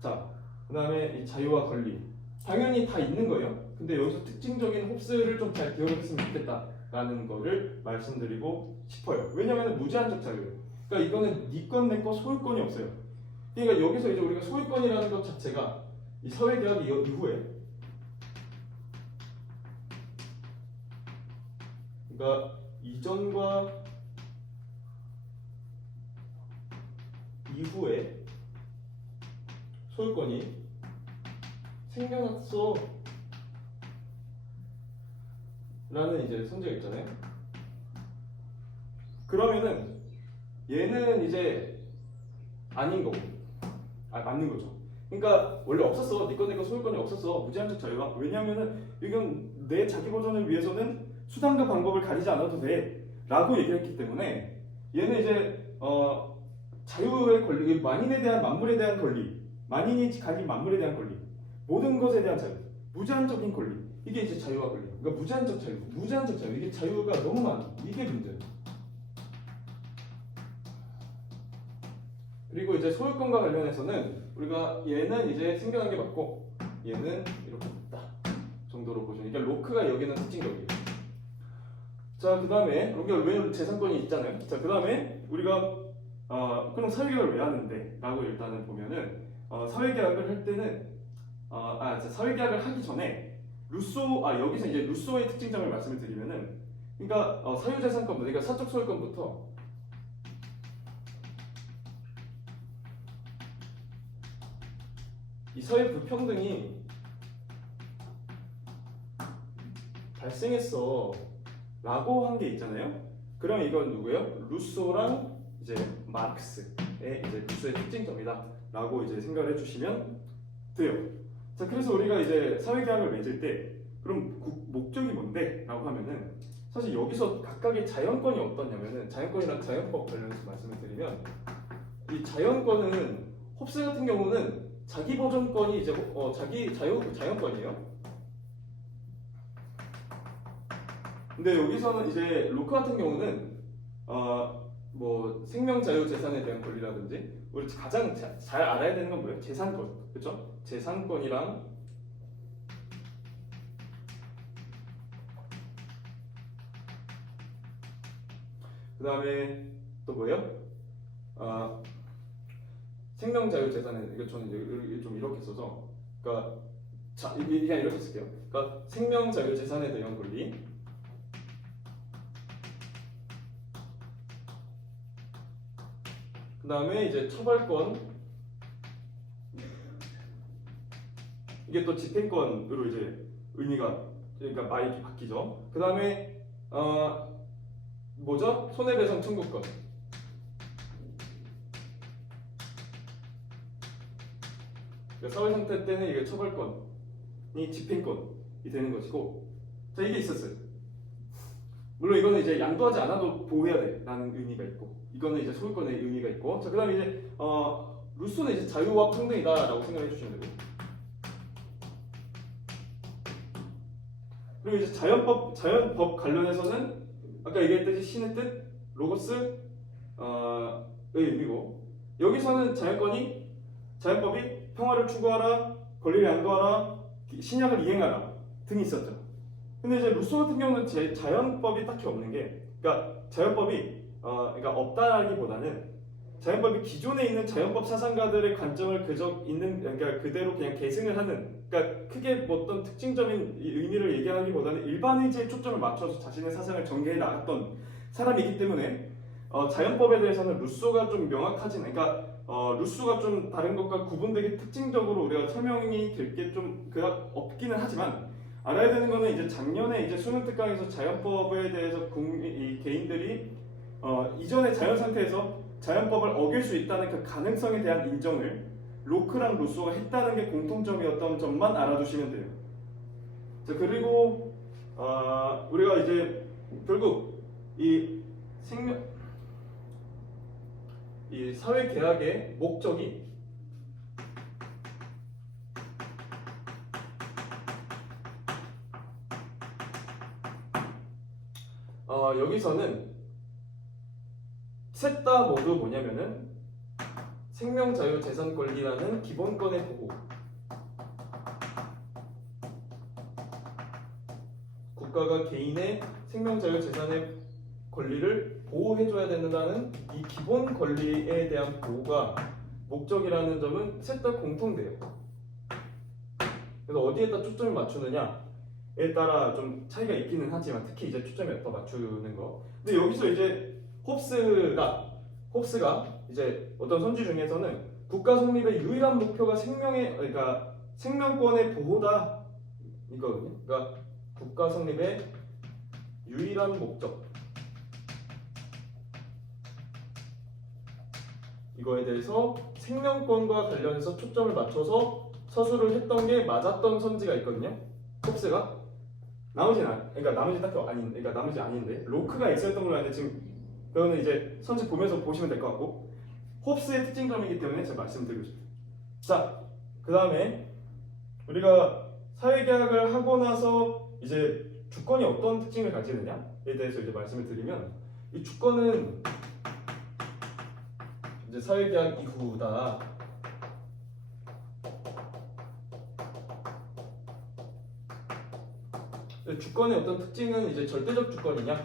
자, 그다음에 이 자유와 권리 당연히 다 있는 거예요. 근데 여기서 특징적인 홉스를 좀 잘 기억했으면 좋겠다라는 거를 말씀드리고 싶어요. 왜냐하면 무제한적 자유예요. 그러니까 이거는 네 건 내 거 소유권이 없어요. 그러니까 여기서 이제 우리가 소유권이라는 것 자체가 이 사회계약 이후에, 그러니까 이전과 이후에 소유권이 생겨났어 라는 이제 선제가 있잖아요. 그러면은 얘는 이제 아닌 거고, 맞는 거죠. 그러니까 원래 없었어. 니꺼 내꺼 소유권이 없었어. 무제한적 자유가. 왜냐하면은 이건 내 자기 보존을 위해서는 수단과 방법을 가리지 않아도 돼 라고 얘기했기 때문에 얘는 이제 자유의 권리, 만인에 대한 만물에 대한 권리, 만인이 가진 만물에 대한 권리, 모든 것에 대한 자유, 무제한적인 권리, 이게 이제 자유와 권리. 그러니까 무제한적 자유, 무제한적 자유, 이게 자유가 너무 많아. 이게 문제예요. 그리고 이제 소유권과 관련해서는 우리가 얘는 이제 생겨난 게 맞고 얘는 이렇게 있다 정도로 보죠. 그러니까 로크가 여기는 특징적이에요. 자, 그 다음에 여기 왜냐면 재산권이 있잖아요. 자, 그 다음에 우리가 그럼 사회계약을 왜 하는데? 라고 일단은 보면은 사회계약을 할 때는 사회계약을 하기 전에 여기서 이제 루소의 특징점을 말씀을 드리면은 그러니까 사유재산권부터, 그러니까 사적 소유권부터 이 사회 불평등이 발생했어 라고 한 게 있잖아요. 그럼 이건 누구예요? 루소랑 이제 마르크스의 이제 루소의 특징점이다 라고 이제 생각을 해주시면 돼요. 자, 그래서 우리가 이제 사회계약을 맺을 때 그럼 목적이 뭔데? 라고 하면은 사실 여기서 각각의 자연권이 어떠냐면은 자연권이랑 자연법 관련해서 말씀을 드리면 이 자연권은 홉스 같은 경우는 자기 보존권이 이제 자기 자연권이에요. 근데 여기서는 이제 로크 같은 경우는 뭐 생명 자유 재산에 대한 권리라든지 우리 가장 잘 알아야 되는 건 뭐예요? 재산권, 그렇죠? 재산권이랑 그 다음에 또 뭐예요? 생명 자유 재산에 이거 저는 좀 이렇게 써서 그러니까 그냥 이렇게 쓸게요. 그러니까 생명 자유 재산에 대한 권리. 그 다음에 이제 처벌권, 이게 또 집행권으로 이제 의미가 그러니까 많이 바뀌죠. 그 다음에 뭐죠? 손해배상 청구권. 그러니까 사회 상태 때는 이게 처벌권이 집행권이 되는 것이고, 자 이게 있었어요. 물론 이거는 이제 양도하지 않아도 보호해야 돼라는 의미가 있고, 이거는 이제 소유권의 의미가 있고, 자 그다음에 이제 루소는 이제 자유와 평등이다라고 생각해 주시면 되고, 그리고 이제 자연법 관련해서는 아까 얘기했듯이 신의 뜻, 로고스의 의미고, 여기서는 자연법이 평화를 추구하라, 권리를 양도하라, 신약을 이행하라 등이 있었죠. 근데 이제 루소 같은 경우는 자연법이 딱히 없는 게, 그러니까 자연법이 그러니까 없다라기보다는 자연법이 기존에 있는 자연법 사상가들의 관점을 그러니까 그대로 그냥 계승을 하는, 그러니까 크게 뭐 어떤 특징적인 의미를 얘기하기보다는 일반 의지에 초점을 맞춰서 자신의 사상을 전개해 나갔던 사람이기 때문에 자연법에 대해서는 루소가 좀 명확하진, 그러니까 루소가 좀 다른 것과 구분되게 특징적으로 우리가 설명이 될 게 좀 없기는 하지만, 알아야 되는 거는 이제 작년에 이제 수능 특강에서 자연법에 대해서 이 개인들이 이전의 자연 상태에서 자연법을 어길 수 있다는 그 가능성에 대한 인정을 로크랑 루소가 했다는 게 공통점이었던 점만 알아두시면 돼요. 자, 그리고 우리가 이제 결국 이 사회 계약의 목적이 여기서는 셋 다 모두 뭐냐면은 생명 자유 재산 권리라는 기본권의 보호, 국가가 개인의 생명 자유 재산의 권리를 보호해줘야 된다는 이 기본 권리에 대한 보호가 목적이라는 점은 셋 다 공통돼요. 그래서 어디에다 초점을 맞추느냐에 따라 좀 차이가 있기는 하지만 특히 이제 초점에 더 맞추는 거. 근데 여기서 이제 홉스가 이제 어떤 선지 중에서는 국가 성립의 유일한 목표가 그러니까 생명권의 보호다 이거거든요. 그러니까 국가 성립의 유일한 목적 이거에 대해서 생명권과 관련해서 초점을 맞춰서 서술을 했던 게 맞았던 선지가 있거든요. 홉스가 그러니까 나머지 아닌데 로크가 있었던 걸로 아는데 지금 그거는 이제 선지 보면서 보시면 될 것 같고 홉스의 특징점이기 때문에 제가 말씀드리고 싶어요. 자, 그 다음에 우리가 사회계약을 하고 나서 이제 주권이 어떤 특징을 가지느냐에 대해서 이제 말씀을 드리면 이 주권은 이제 사회계약 이후다. 주권의 어떤 특징은 이제 절대적 주권이냐에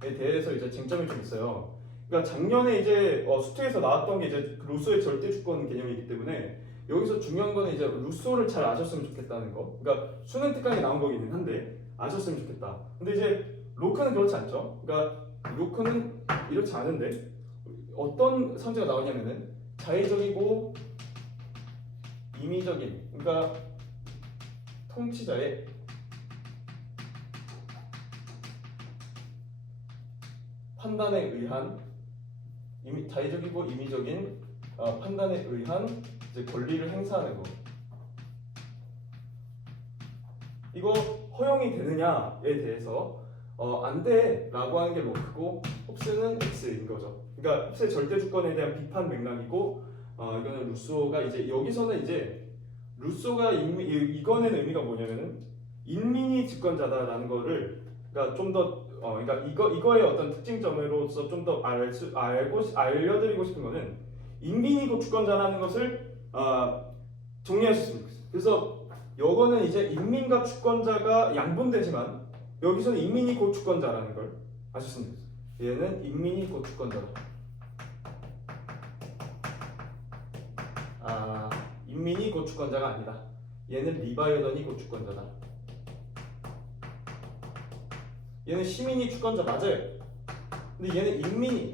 대해서 이제 쟁점이 좀 있어요. 그러니까 작년에 이제 수트에서 나왔던 게 이제 루소의 절대 주권 개념이기 때문에 여기서 중요한 거는 이제 루소를 잘 아셨으면 좋겠다는 거. 그러니까 수능 특강에 나온 거기는 한데 아셨으면 좋겠다. 근데 이제 로크는 그렇지 않죠. 그러니까 로크는 이렇지 않은데 어떤 선지가 나오냐면은 자의적이고 임의적인, 그러니까 통치자의 판단에 의한 자의적이고 임의적인 판단에 의한 이제 권리를 행사하는 거. 이거 허용이 되느냐에 대해서 안 돼라고 하는 게 로크고 홉스는 X인 거죠. 그러니까 홉스의 절대 주권에 대한 비판 맥락이고 이거는 루소가 이제 여기서는 이제 루소가 이거는 의미가 뭐냐면은 인민이 집권자다라는 거를 그러니까 좀 더 그러니까 이거의 어떤 특징점으로서 좀 더 알려드리고 싶은 거는 인민이 곧 주권자라는 것을 정리하셨으면 좋겠어요. 그래서 요거는 이제 인민과 주권자가 양분되지만 여기서는 인민이 곧 주권자라는 걸 아셨으면 좋겠어요. 얘는 인민이 곧 주권자다. 인민이 곧 주권자가 아니다. 얘는 리바이어던이 곧 주권자다. 얘는 시민이 주권자 맞아요. 근데 얘는 인민이.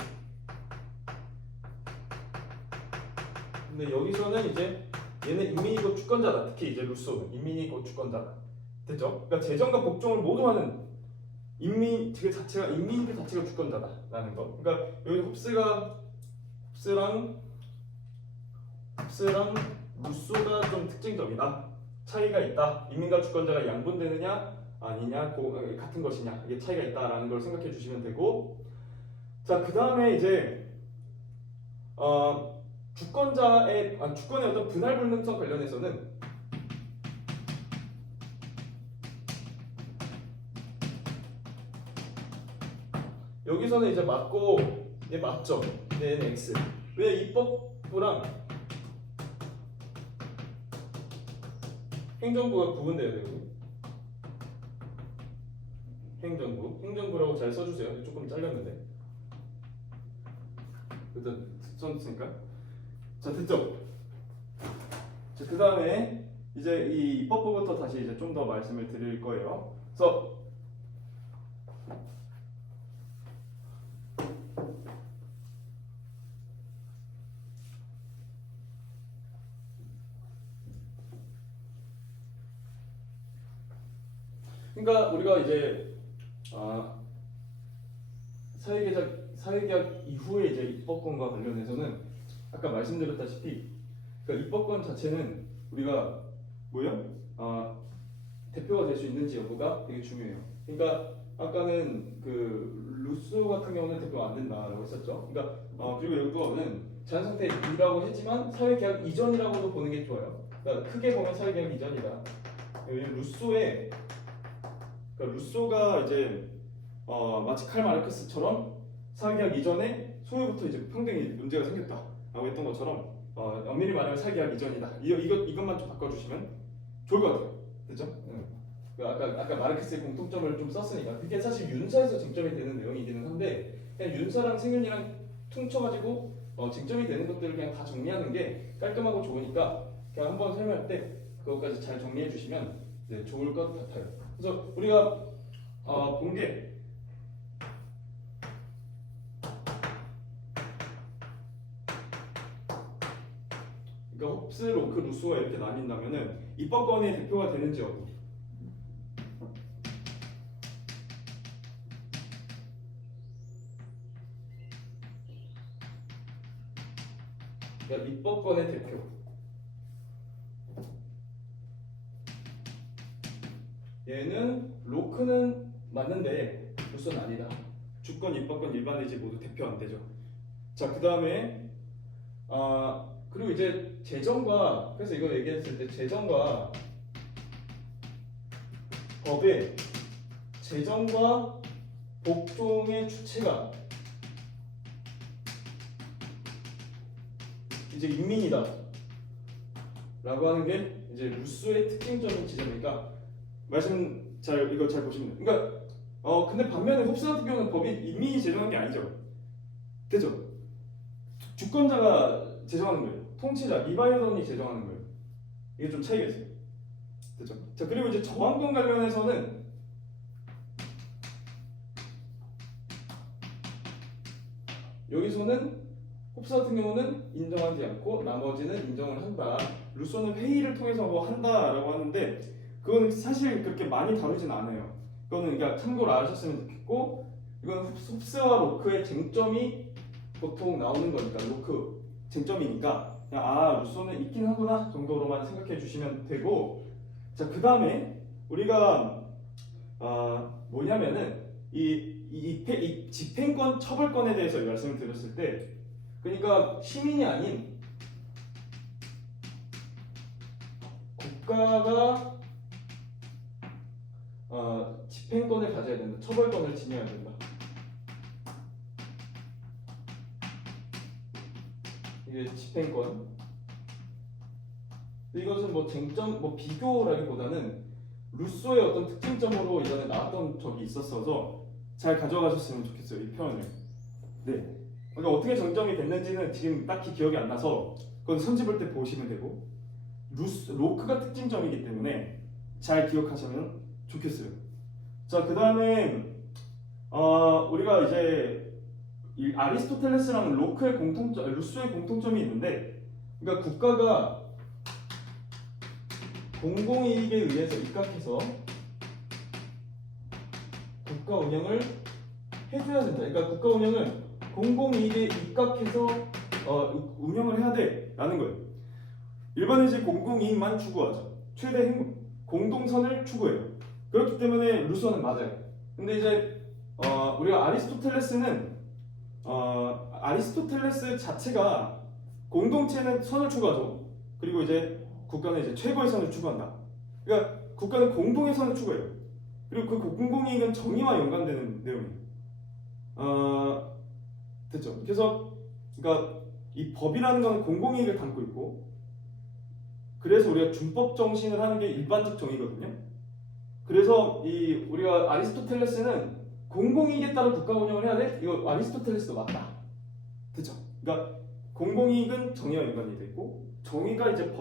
근데 여기서는 이제 얘는 인민이 곧 주권자다. 특히 이제 루소는 인민이 곧 주권자다. 됐죠? 그러니까 재정과 복종을 모두 하는 인민 그 자체가 인민 그 자체가 주권자다라는 거. 그러니까 여기 홉스랑 루소가 좀 특징점이다. 차이가 있다. 인민과 주권자가 양분되느냐 아니냐 같은 것이냐 이게 차이가 있다라는 걸 생각해 주시면 되고 자 그 다음에 이제 주권의 어떤 분할 불능성 관련해서는 여기서는 이제 맞고 얘 맞죠? 얘는 X 왜 입법부랑 행정부가 구분돼야 되거든요. 행정부라고 잘 써주세요. 조금 잘렸는데 일단 썼으니까 자 됐죠? 자 그 다음에 이제 이 입법부부터 다시 이제 좀 더 말씀을 드릴 거예요. 그래서 그러니까 우리가 이제 사회계약 이후에 이제 입법권과 관련해서는 아까 말씀드렸다시피 그러니까 입법권 자체는 우리가 대표가 될 수 있는지 여부가 되게 중요해요. 그러니까 아까는 그 루소 같은 경우는 대표가 안 된다라고 했었죠. 그러니까 그리고 이거는 자연상태 B라고 했지만 사회계약 이전이라고도 보는 게 좋아요. 그러니까 크게 보면 사회계약 이전이다. 루소가 이제 마치 칼 마르크스처럼 사회계약 이전에 소유부터 이제 평등이 문제가 생겼다라고 했던 것처럼 엄밀히 말하면 사회계약 이전이다. 이것만 좀 바꿔주시면 좋을 것 같아요. 됐죠? 아까 마르크스의 공통점을 좀 썼으니까 그게 사실 윤사에서 쟁점이 되는 내용이기는 한데 그냥 윤사랑 생윤이랑 퉁쳐가지고 쟁점이 되는 것들을 그냥 다 정리하는 게 깔끔하고 좋으니까 그냥 한번 설명할 때 그것까지 잘 정리해 주시면 네, 좋을 것 같아요. 그래서 우리가 본 게 그러니까 홉스, 로크, 루소가 이렇게 나뉜다면은 입법권의 대표가 되는지 여부. 그러니까 입법권의 대표. 얘는 로크는 맞는데 루소는 아니다. 주권, 입법권, 일반 의지 모두 대표 안 되죠. 자, 그 다음에 그리고 이제 재정과 그래서 이거 얘기했을 때 재정과 법의 재정과 복종의 주체가 이제 인민이다 라고 하는 게 이제 루소의 특징적인 지점이니까 이거 잘 보시면 돼요. 그러니까 근데 반면에 홉스 같은 경우는 법이 인민이 제정한 게 아니죠. 그죠? 주권자가 제정하는 거예요. 통치자, 리바이던이 제정하는 거예요. 이게 좀 차이가 있어요. 그죠? 자, 그리고 이제 저항권 관련해서는 여기서는 홉스 같은 경우는 인정하지 않고 나머지는 인정을 한다. 루소는 회의를 통해서 뭐 한다라고 하는데 그거는 사실 그렇게 많이 다루진 않아요. 그거는 그러니까 참고로 아셨으면 좋겠고 이건 홉스와 로크의 쟁점이 보통 나오는 거니까 로크 쟁점이니까 그냥 루소는 있긴 하구나 정도로만 생각해 주시면 되고 자 그 다음에 우리가 뭐냐면은 이 집행권 처벌권에 대해서 말씀을 드렸을 때 그러니까 시민이 아닌 국가가 집행권을 가져야 된다. 처벌권을 지녀야 된다. 이게 집행권. 이것은 뭐 쟁점, 뭐 비교라기보다는 루소의 어떤 특징점으로 이전에 나왔던 적이 있었어서 잘 가져가셨으면 좋겠어요. 이 표현을. 네. 그러니까 어떻게 정점이 됐는지는 지금 딱히 기억이 안 나서 그건 선집을 때 보시면 되고 로크가 특징점이기 때문에 잘 기억하시면 좋겠어요. 자, 그 다음에 우리가 이제 이 아리스토텔레스랑 루소의 공통점이 있는데, 그러니까 국가가 공공이익에 의해서 입각해서 국가 운영을 해줘야 된다. 그러니까 국가 운영을 공공이익에 입각해서 운영을 해야 돼라는 거예요. 일반의지 공공이익만 추구하죠. 최대 공동선을 추구해요. 그렇기 때문에 루소는 맞아요. 근데 이제 우리가 아리스토텔레스 자체가 공동체는 선을 추구하죠. 그리고 이제 국가는 이제 최고의 선을 추구한다. 그러니까 국가는 공동의 선을 추구해요. 그리고 그 공공이익은 정의와 연관되는 내용이에요. 됐죠? 그래서 그러니까 이 법이라는 건 공공이익을 담고 있고, 그래서 우리가 준법 정신을 하는 게 일반적 정의거든요. 그래서 우리가 아리스토텔레스는 공공이익에 따라 국가 운영을 해야 돼? 이거 아리스토텔레스도 맞다. 됐죠? 그러니까 공공이익은 정의와 연관이 돼 있고, 정의가 이제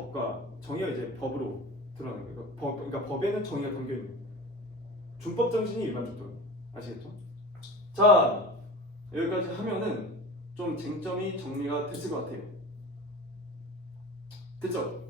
정의가 이제 법으로 드러나는 거예요. 그러니까 법에는 정의가 담겨 있는 거예요. 준법 정신이 일반적 정의. 아시겠죠? 자, 여기까지 하면은 좀 쟁점이 정리가 됐을 것 같아요. 됐죠?